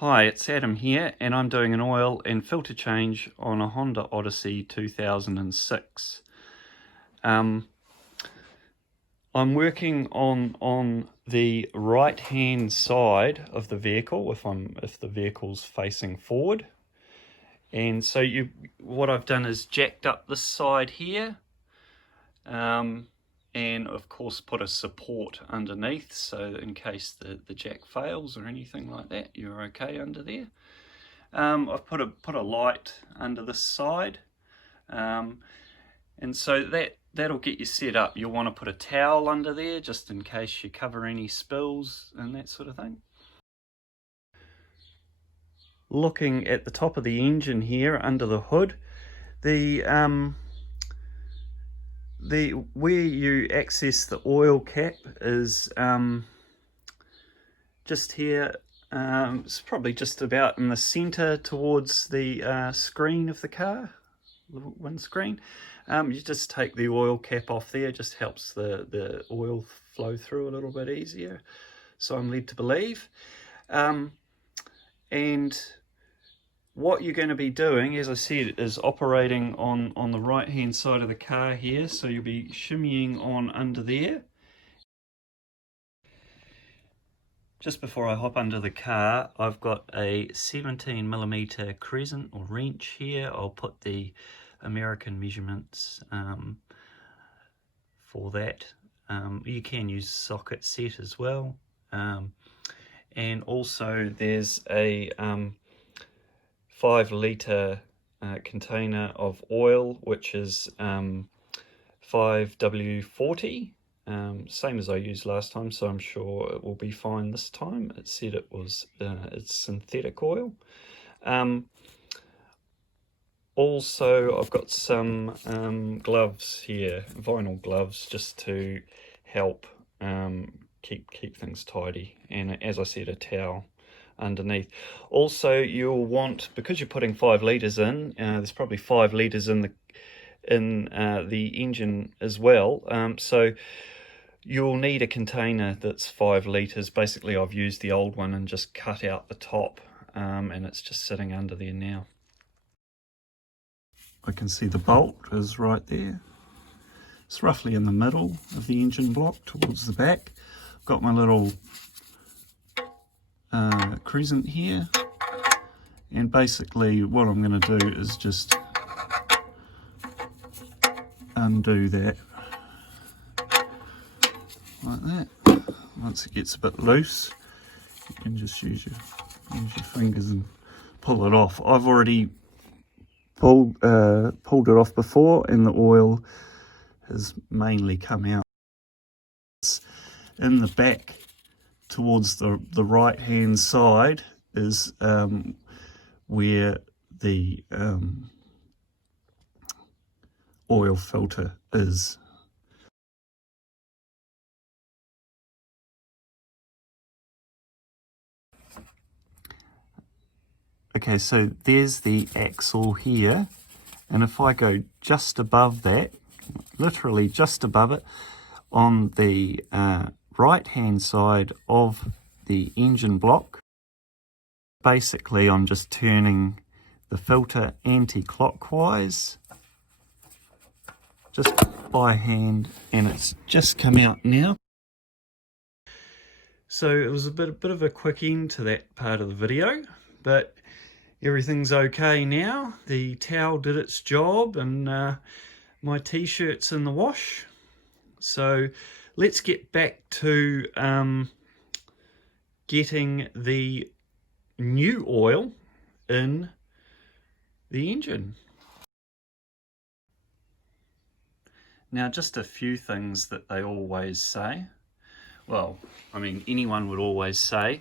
Hi, it's Adam here, and I'm doing an oil and filter change on a Honda Odyssey 2006. I'm working on the right-hand side of the vehicle if the vehicle's facing forward, and so what I've done is jacked up this side here, and of course put a support underneath so that in case the jack fails or anything like that, you're okay under there. I've put a light under this side, and so that'll get you set up. You'll want to put a towel under there just in case you cover any spills and that sort of thing. Looking at the top of the engine here under the hood, where you access the oil cap is just here. It's probably just about in the center towards the screen of the car, the windscreen. You just take the oil cap off there, just helps the oil flow through a little bit easier, so I'm led to believe. And what you're going to be doing, as I said, is operating on the right hand side of the car here, so you'll be shimmying on under there. Just before I hop under the car, I've got a 17mm crescent or wrench here. I'll put the American measurements for that. You can use socket set as well. And also there's a 5-litre container of oil, which is 5W40. Same as I used last time, so I'm sure it will be fine this time. It said it was it's synthetic oil. Also, I've got some gloves here, vinyl gloves, just to help keep things tidy, and as I said, a towel underneath. Also, you'll want, because you're putting 5 litres in, there's probably 5 litres in the engine as well, so you'll need a container that's 5 litres. Basically, I've used the old one and just cut out the top, and it's just sitting under there now. I can see the bolt is right there. It's roughly in the middle of the engine block towards the back. I've got my little crescent here, and basically what I'm going to do is just undo that like that. Once it gets a bit loose, you can just use your fingers and pull it off. I've already pulled it off before, and the oil has mainly come out. In the back towards the right hand side is where the oil filter is. Okay, so there's the axle here, and if I go just above that, literally just above it, on the right hand side of the engine block, basically I'm just turning the filter anti-clockwise just by hand, and it's just come out now. So it was a bit of a quick end to that part of the video, but everything's okay now. The towel did its job, and my t-shirt's in the wash. So let's get back to getting the new oil in the engine. Now, just a few things that they always say. Well, I mean, anyone would always say,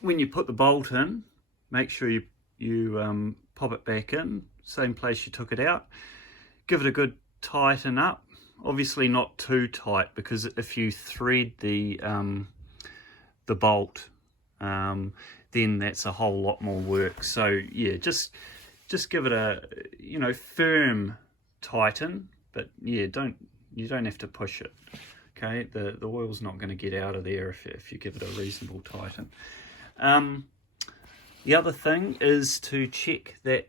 when you put the bolt in, make sure you pop it back in, same place you took it out. Give it a good tighten up. Obviously not too tight, because if you thread the bolt, then that's a whole lot more work. So yeah, just give it a firm tighten, but yeah, you don't have to push it. Okay, the oil's not going to get out of there if you give it a reasonable tighten. The other thing is to check that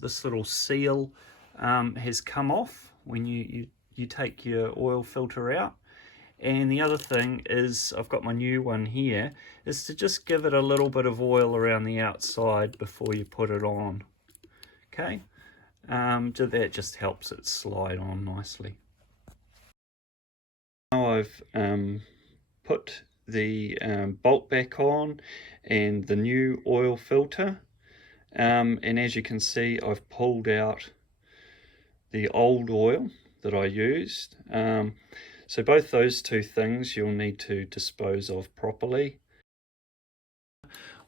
this little seal has come off when you take your oil filter out. And the other thing is, I've got my new one here, is to just give it a little bit of oil around the outside before you put it on. Okay, that just helps it slide on nicely. Now I've put the bolt back on and the new oil filter, and as you can see, I've pulled out the old oil that I used. So both those two things you'll need to dispose of properly.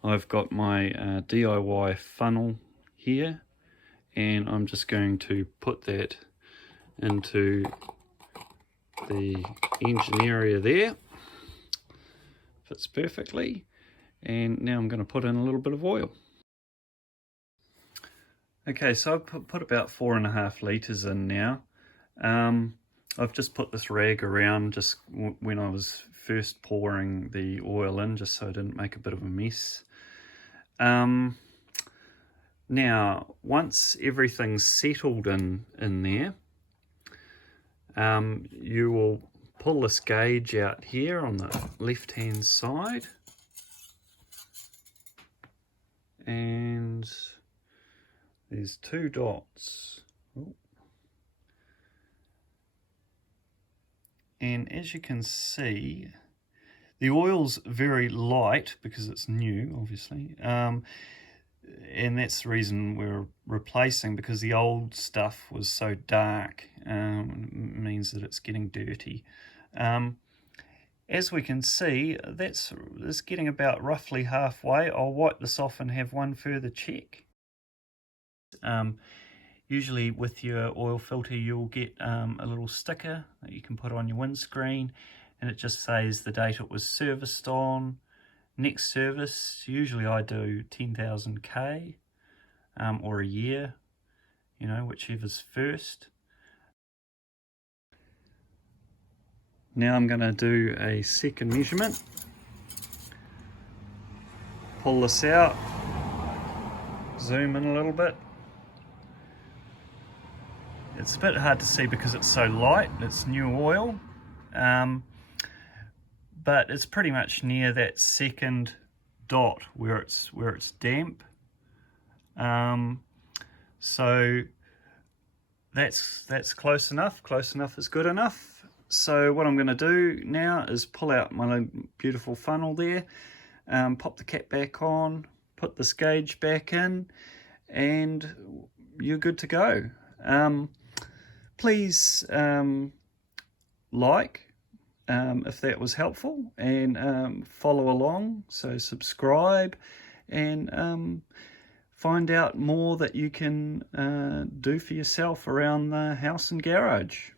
I've got my DIY funnel here, and I'm just going to put that into the engine area there. Fits perfectly. And now I'm going to put in a little bit of oil. Okay, so I've put about 4.5 litres in now. I've just put this rag around just when I was first pouring the oil in, just so I didn't make a bit of a mess. Now, once everything's settled in there, you will pull this gauge out here on the left-hand side, and there's 2 dots. Ooh. And as you can see, the oil's very light because it's new, obviously, and that's the reason we're replacing, because the old stuff was so dark. Means that it's getting dirty. As we can see, that's getting about roughly halfway. I'll wipe this off and have one further check. Usually with your oil filter you'll get a little sticker that you can put on your windscreen, and it just says the date it was serviced on, next service. Usually I do 10,000 K or a year, you know, whichever's first. Now I'm going to do a second measurement. Pull this out, zoom in a little bit. It's a bit hard to see because it's so light, it's new oil, but it's pretty much near that second dot where it's damp. So that's close enough. Close enough is good enough. So what I'm going to do now is pull out my beautiful funnel there, pop the cap back on, put this gauge back in, and you're good to go. Please like if that was helpful, and follow along, so subscribe, and find out more that you can do for yourself around the house and garage.